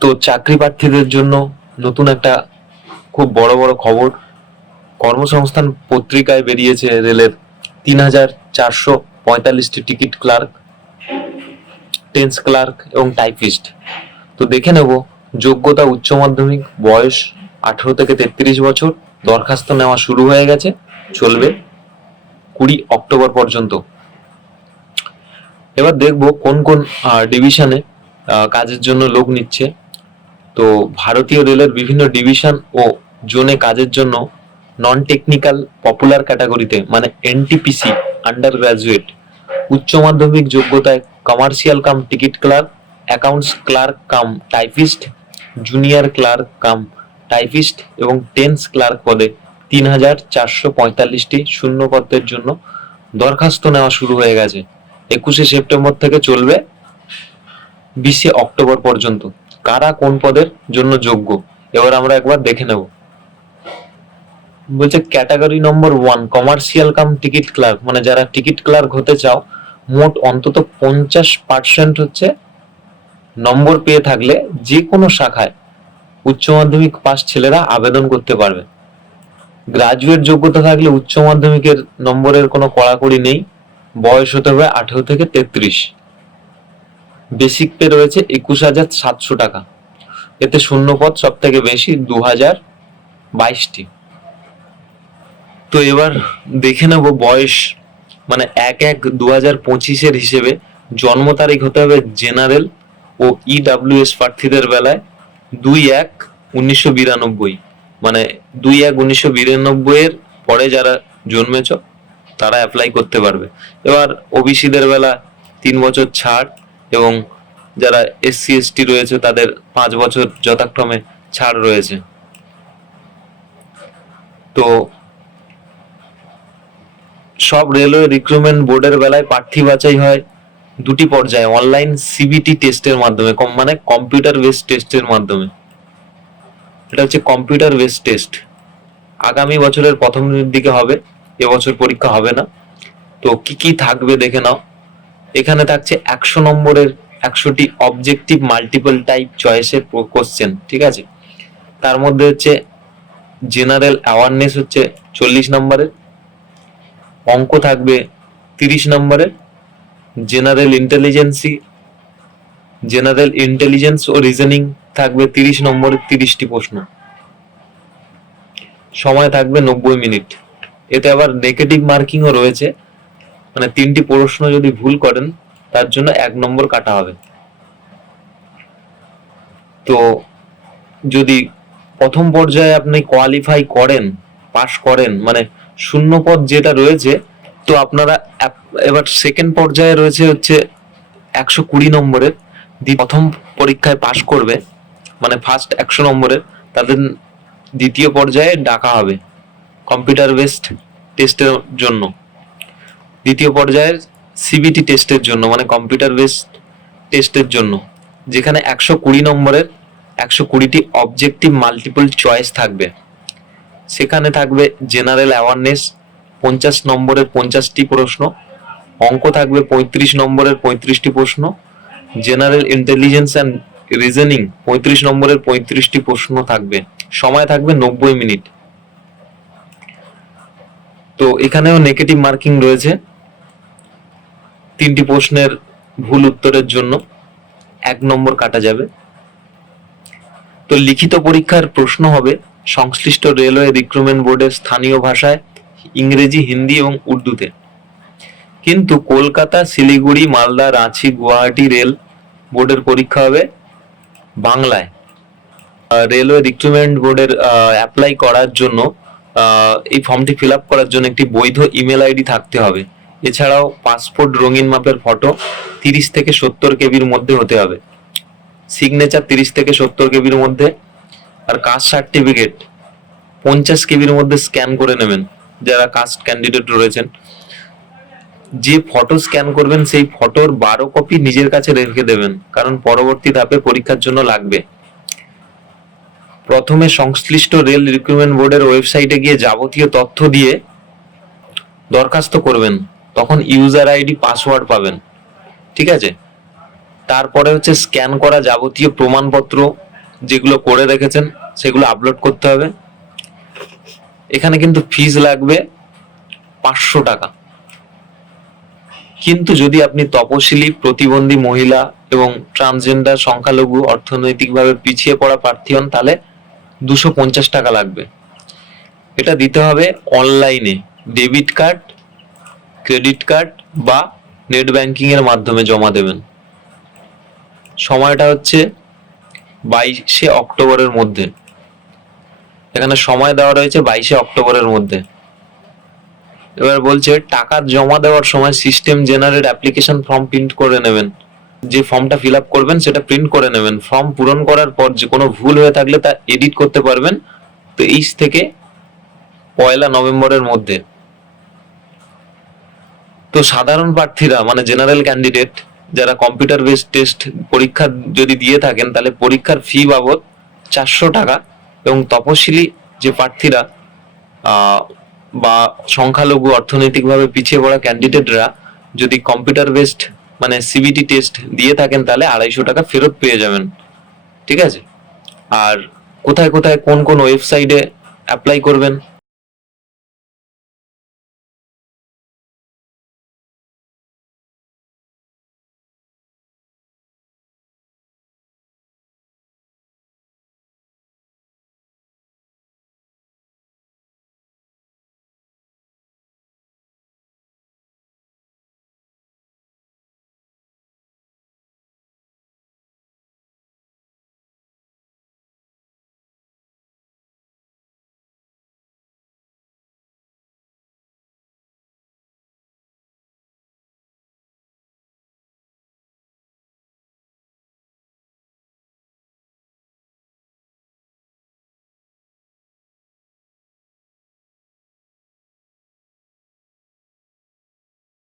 তো চাকরি প্রার্থীদের জন্য নতুন একটা খুব বড় বড় খবর। কর্মসংস্থান পত্রিকায় বেরিয়েছে রেলের 3,445টি টিকিট ক্লার্ক, টেন্স ক্লার্ক এবং টাইপিস্ট। তো দেখে নেব যোগ্যতা উচ্চ মাধ্যমিক, বয়স 18 থেকে 33 বছর, দরখাস্ত নেওয়া শুরু হয়ে গেছে, চলবে 20 অক্টোবর পর্যন্ত। এবার দেখব কোন কোন ডিভিশনে কাজের জন্য লোক নিচ্ছে। তো ভারতীয় রেলের বিভিন্ন ডিভিশন ও জোনে কাজের জন্য নন টেকনিক্যাল পপুলার ক্যাটাগরিতে মানে এনটিপিসি আন্ডার গ্রাজুয়েট, উচ্চ মাধ্যমিক যোগ্যতায় commercial cum ticket clerk, accounts clerk cum typist, junior clerk cum typist এবং টেন্স ক্লার্ক পদে 3,445টি শূন্য পদের জন্য দরখাস্ত নেওয়া শুরু হয়ে গেছে। 21শে সেপ্টেম্বর থেকে চলবে 20শে অক্টোবর পর্যন্ত। কারা কোন পদের জন্য যোগ্য এবার আমরা একবার দেখে নেব। বলছে ক্যাটাগরি নম্বর 1 কমার্শিয়াল কাম টিকিট ক্লার্ক, মানে যারা টিকিট ক্লার্ক হতে চাও, মোট অন্তত 50% হচ্ছে নম্বর পেয়ে থাকলে যে কোনো শাখায় উচ্চ মাধ্যমিক পাস ছেলেরা আবেদন করতে পারবে। গ্রাজুয়েট যোগ্যতা থাকলে উচ্চ মাধ্যমিকের নম্বরের কোনো কড়াকড়ি নেই, বয়স হতে হবে 18 থেকে 33। বেসিক পে রয়েছে 21,700 টাকা। এতে শূন্য পদ সব থেকে বেশি 2022টি। তো এবার দেখে নেব বয়স, মানে 1/1/2025 হিসেবে জন্ম তারিখ হতে হবে জেনারেল ও ইডাব্লিউএস প্রার্থীদের বেলায় 2/1/1992, মানে 2/1/1992 এর পরে যারা জন্মেছ তারা অ্যাপ্লাই করতে পারবে। এবার ওবিসিদের বেলা 3 বছর ছাড় এবং যারা এসসি এসটি রয়েছে তাদের 5 বছর যথাক্রমে ছাড় রয়েছে। তো সব রেলওয়ে রিক্রুটমেন্ট বোর্ডের বেলায় প্রার্থী বাছাই হয় দুটি পর্যায়ে, অনলাইন সিবিটি টেস্টের মাধ্যমে, মানে কম্পিউটার বেসড টেস্টের মাধ্যমে। এটা হচ্ছে কম্পিউটার বেসড টেস্ট। আগামী বছরের প্রথম দিকে হবে, এবছর পরীক্ষা হবে না। তো কি কি থাকবে দেখে নাও। এখানে থাকছে 100 নম্বরের 100টি অবজেক্টিভ মাল্টিপল টাইপ চয়েসের কোশ্চেন, ঠিক আছে। তার মধ্যে হচ্ছে জেনারেল অ্যাওয়ারনেস হচ্ছে 40 নম্বরের, অঙ্ক থাকবে 30 নম্বরের, জেনারেল ইন্টেলিজেন্স ও রিজনিং থাকবে 30 নম্বরের 30টি প্রশ্ন, সময় থাকবে 90 মিনিট। এতে আবার নেগেটিভ মার্কিংও রয়েছে, মানে 3টি প্রশ্ন যদি ভুল করেন তার জন্য 1 নম্বর কাটা হবে। তো যদি প্রথম পর্যায়ে আপনি কোয়ালিফাই করেন, পাস করেন, মানে শূন্য পদ যেটা রয়েছে, তো আপনারা এবার সেকেন্ড পর্যায়ে রয়েছে হচ্ছে 120 নম্বরের, প্রথম পরীক্ষায় পাস করবে মানে ফার্স্ট 100 নম্বরের, তাদের দ্বিতীয় পর্যায়ে ডাকা হবে কম্পিউটার বেসড টেস্টের জন্য, দ্বিতীয় পর্যায়ের সিবিটি টেস্টের জন্য, মানে কম্পিউটার বেসড টেস্টের জন্য, যেখানে 120 নম্বরের 120টি অবজেক্টিভ মাল্টিপল চয়েস থাকবে। সেখানে থাকবে জেনারেল অ্যাওয়ারনেস 50 নম্বরের 50টি প্রশ্ন, অঙ্ক থাকবে 35 নম্বরের 35টি প্রশ্ন, জেনারেল ইন্টেলিজেন্স অ্যান্ড রিজনিং 35 নম্বরের 35টি প্রশ্ন থাকবে, সময় থাকবে 90 মিনিট। তো এখানেও নেগেটিভ মার্কিং রয়েছে 3টি প্রশ্নের ভুল উত্তরের জন্য 1 নম্বর কাটা যাবে। তো লিখিত পরীক্ষার প্রশ্ন হবে সংশ্লিষ্ট রেলওয়ে রিক্রুটমেন্ট বোর্ডের স্থানীয় ভাষায়, ইংরেজি, হিন্দি এবং উর্দুতে। কিন্তু কলকাতা, শিলিগুড়ি, মালদা, রাঁচি, গুয়াহাটি রেল বোর্ডের পরীক্ষা হবে বাংলায়। রেলওয়ে রিক্রুটমেন্ট বোর্ডের অ্যাপ্লাই করার জন্য এই ফর্মটি ফিল আপ করার জন্য একটি বৈধ ইমেল আইডি থাকতে হবে। এছাড়াও পাসপোর্ট রঙিন মাপের ফটো 30 থেকে 70 কেবির মধ্যে হতে হবে, সিগনেচার 30 থেকে 70 কেবির মধ্যে, আর কাস্ট সার্টিফিকেট 50 কেবির মধ্যে স্ক্যান করে নেবেন যারা কাস্ট ক্যান্ডিডেট রয়েছেন। যে ফটো স্ক্যান করবেন সেই ফটোর 12 কপি নিজের কাছে রেখে দেবেন, কারণ পরবর্তী ধাপে পরীক্ষার জন্য লাগবে। প্রথমে সংশ্লিষ্ট রেল রিক্রুটমেন্ট বোর্ডের ওয়েবসাইটে গিয়ে যাবতীয় তথ্য দিয়ে দরখাস্ত করবেন, তখন ইউজার আইডি পাসওয়ার্ড পাবেন, ঠিক আছে। তারপরে হচ্ছে স্ক্যান করা যাবতীয় প্রমাণপত্র যেগুলো করে রেখেছেন সেগুলো আপলোড করতে হবে। এখানে কিন্তু ফিজ লাগবে 500 টাকা। কিন্তু যদি আপনি তপশিলি, প্রতিবন্ধী মহিলা এবং ট্রান্সজেন্ডার, সংখ্যালঘু, অর্থনৈতিকভাবে পিছিয়ে পড়া প্রার্থী হন তাহলে 250 টাকা লাগবে। এটা দিতে হবে অনলাইনে, ডেবিট কার্ড, ক্রেডিট কার্ড বা নেট ব্যাংকিং এর মাধ্যমে জমা দেবেন। সময়টা হচ্ছে 22শে অক্টোবরের মধ্যে। এখানে সময় দেওয়া রয়েছে 22শে অক্টোবরের মধ্যে। এবার বলছে টাকা জমা দেওয়ার সময় system generate application form print করে নেবেন। যে ফর্মটা ফিল আপ করবেন সেটা প্রিন্ট করে নেবেন। ফর্ম পূরণ করার পর যে কোনো ভুল হয়ে থাকলে তা এডিট করতে পারবেন 23 থেকে 1 নভেম্বরের মধ্যে। তো সাধারণ প্রার্থীরা মানে জেনারেল ক্যান্ডিডেট যারা কম্পিউটার বেসড টেস্ট পরীক্ষা যদি দিয়ে থাকেন তাহলে পরীক্ষার ফি বাবদ 400 টাকা, এবং তপশিলি যে প্রার্থীরা বা সংখ্যালঘু, অর্থনৈতিকভাবে পিছিয়ে পড়া ক্যান্ডিডেটরা যদি কম্পিউটার বেসড মানে সিবিটি টেস্ট দিয়ে থাকেন তাহলে 250 টাকা ফেরত পেয়ে যাবেন। ঠিক আছে? আর কোথায় কোথায় কোন কোন ওয়েবসাইটে অ্যাপ্লাই করবেন